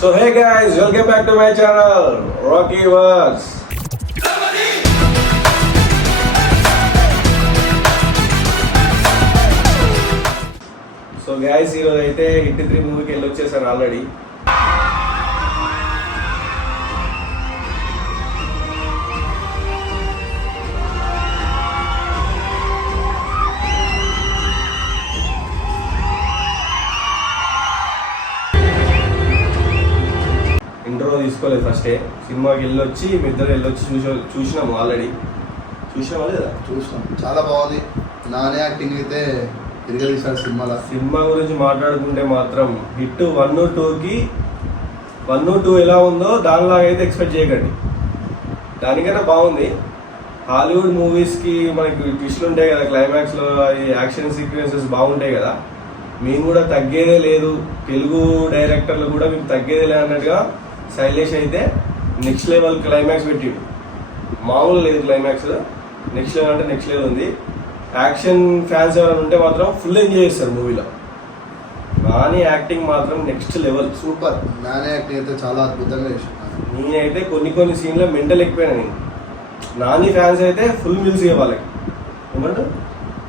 So hey guys, welcome back to my channel, Rocky Works. So guys, ఈరోజు అయితే hit 3 మూవీకి వెళ్ళొచ్చేసాను already. Intro తీసుకోలేదు ఫస్టే, సినిమాకి వెళ్ళొచ్చి మీ ఇద్దరు వెళ్ళొచ్చి చూసినాము ఆల్రెడీ. చూసినామా లేదా? చూసినాం, చాలా బాగుంది. నాని యాక్టింగ్ అయితే తిరగదీశాడు సినిమాలో. సినిమా గురించి మాట్లాడుకుంటే మాత్రం హిట్ 1, 2కి 1, 2 ఎలా ఉందో దానిలాగా అయితే ఎక్స్పెక్ట్ చేయకండి, దానికన్నా బాగుంది. హాలీవుడ్ మూవీస్కి మనకి ట్విస్ట్లు ఉంటాయి కదా, క్లైమాక్స్లో యాక్షన్ సీక్వెన్సెస్ బాగుంటాయి కదా, మేము కూడా తగ్గేదే లేదు, తెలుగు డైరెక్టర్లు కూడా మేము తగ్గేదే లేదు అన్నట్టుగా శైలేష్ అయితే నెక్స్ట్ లెవెల్ క్లైమాక్స్ పెట్టిడు. మామూలు లేదు క్లైమాక్స్, నెక్స్ట్ లెవెల్ అంటే నెక్స్ట్ లెవెల్ ఉంది. యాక్షన్ ఫ్యాన్స్ ఎవరైనా ఉంటే మాత్రం ఫుల్ ఎంజాయ్ చేస్తారు మూవీలో. నాని యాక్టింగ్ మాత్రం next level, super. Nani acting అయితే చాలా అద్భుతంగా చేశాను. నేనైతే కొన్ని సీన్లో మెంటల్ ఎక్కిపోయినా. నేను నాని ఫ్యాన్స్ అయితే ఫుల్ మిల్స్ వాళ్ళకి ఏమంటారు,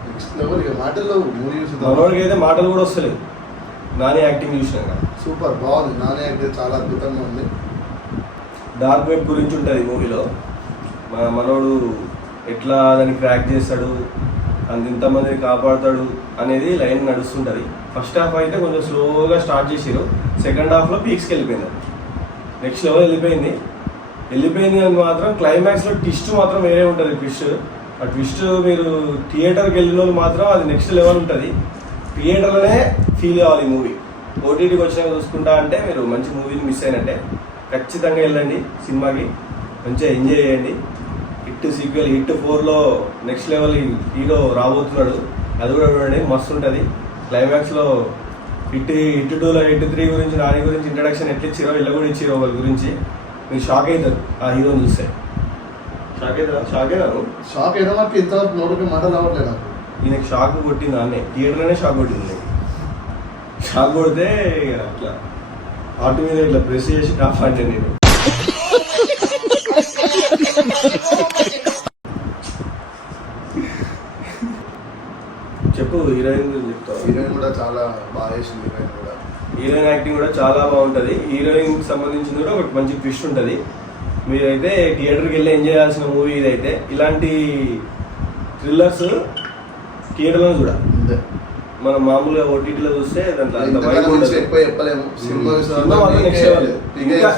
నెక్స్ట్ లెవెల్. ఇక మాటల్లో మూవీ చూసి మనోడికి అయితే మాటలు కూడా వస్తలేదు నాని యాక్టింగ్ చూసినాక. సూపర్ బాగుంది. నాని యాక్టింగ్ చాలా అద్భుతంగా ఉంది. డార్క్ వెబ్ గురించి ఉంటుంది మూవీలో. మనోడు ఎట్లా దాన్ని క్రాక్ చేస్తాడు, ఇంతమందిని కాపాడుతాడు అనేది లైన్ నడుస్తుంటుంది. ఫస్ట్ హాఫ్ అయితే కొంచెం స్లోగా స్టార్ట్ చేసారు, సెకండ్ హాఫ్లో పీక్స్కి వెళ్ళిపోయింది, నెక్స్ట్ లెవెల్ వెళ్ళిపోయింది అని మాత్రం క్లైమాక్స్లో ట్విస్ట్ మాత్రం వేరే ఉంటుంది. ఆ ట్విస్ట్ మీరు థియేటర్కి వెళ్ళిన వాళ్ళు మాత్రం అది నెక్స్ట్ లెవెల్ ఉంటుంది. థియేటర్లోనే ఫీల్ కావాలి ఈ మూవీ. ఓటీటీకి వచ్చినాక చూసుకుంటా అంటే మీరు మంచి మూవీని మిస్ అయినట్టే. ఖచ్చితంగా వెళ్ళండి సినిమాకి, మంచిగా ఎంజాయ్ చేయండి. హిట్ సీక్వెల్, హిట్ 4లో నెక్స్ట్ లెవెల్ హీరో రాబోతున్నాడు, అది కూడా చూడండి, మస్తు ఉంటుంది. క్లైమాక్స్లో హిట్ 2లో హిట్ 3 గురించి, నాని గురించి ఇంట్రడక్షన్ ఎట్లా ఇచ్చారో ఇలా కూడా ఇచ్చారో వాళ్ళ గురించి. మీరు షాక్ అవుతారు ఆ హీరోని చూస్తే. షాక్ అయినాను. షాక్ అయినా మనకి ఇంతవరకు నోటికి మాటలు రావట్లేదు నాకు. ఈయనకి షాక్ కొట్టింది అన్నే, థియేటర్లోనే షాక్ కొట్టింది. షాక్ కొడితే అట్లా హార్ట్ మీద ఇట్లా ప్రెస్ చేసి కాపాడే నేను. చెప్పు, హీరోయిన్ గురించి చెప్తావు. హీరోయిన్ కూడా చాలా బాగా చేసింది. హీరోయిన్ యాక్టింగ్ కూడా చాలా బాగుంటుంది. హీరోయిన్కి సంబంధించింది కూడా ఒక మంచి ట్విస్ట్ ఉంటుంది. మీరైతే థియేటర్కి వెళ్ళి ఎంజాయ్ చేయాల్సిన మూవీ ఇదైతే. ఇలాంటి థ్రిల్లర్స్ థియేటర్లో కూడా, మనం మామూలుగా ఓటీటీలో చూస్తే దాంట్లో అంత వైబ్ ఉండదు.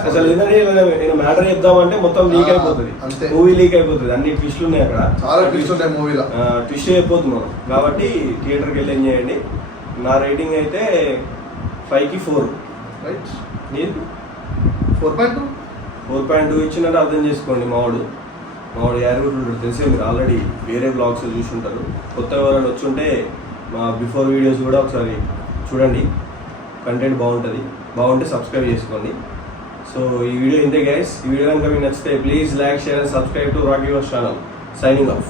అసలు ఏంటంటే నేను మ్యాటర్ చెప్దామంటే మొత్తం లీక్ అయిపోతుంది, మూవీ లీక్ అయిపోతుంది. అన్ని ట్విస్ట్లు ఉన్నాయి అక్కడ, చాలా ట్విస్ట్ ఉంటాయి మూవీలో. ట్విస్ట్ అయిపోతుంది మనం. కాబట్టి థియేటర్కి వెళ్ళి ఎంజాయ్ చేయండి. నా రేటింగ్ అయితే 5కి 4. రైట్, నేను 4.2 ఇచ్చినట్టు అర్థం చేసుకోండి. మావాడు యారుగుడు తెలిసే, మీరు ఆల్రెడీ వేరే బ్లాగ్స్ చూసుంటారు. కొత్తగా ఎవరైనా వచ్చుంటే మా బిఫోర్ వీడియోస్ కూడా ఒకసారి చూడండి, కంటెంట్ బాగుంటే సబ్స్క్రైబ్ చేసుకోండి. సో ఈ వీడియో ఇంతే గైస్. ఈ వీడియో కనుక మీకు నచ్చితే please like, share and subscribe to Rocky works channel. Signing off.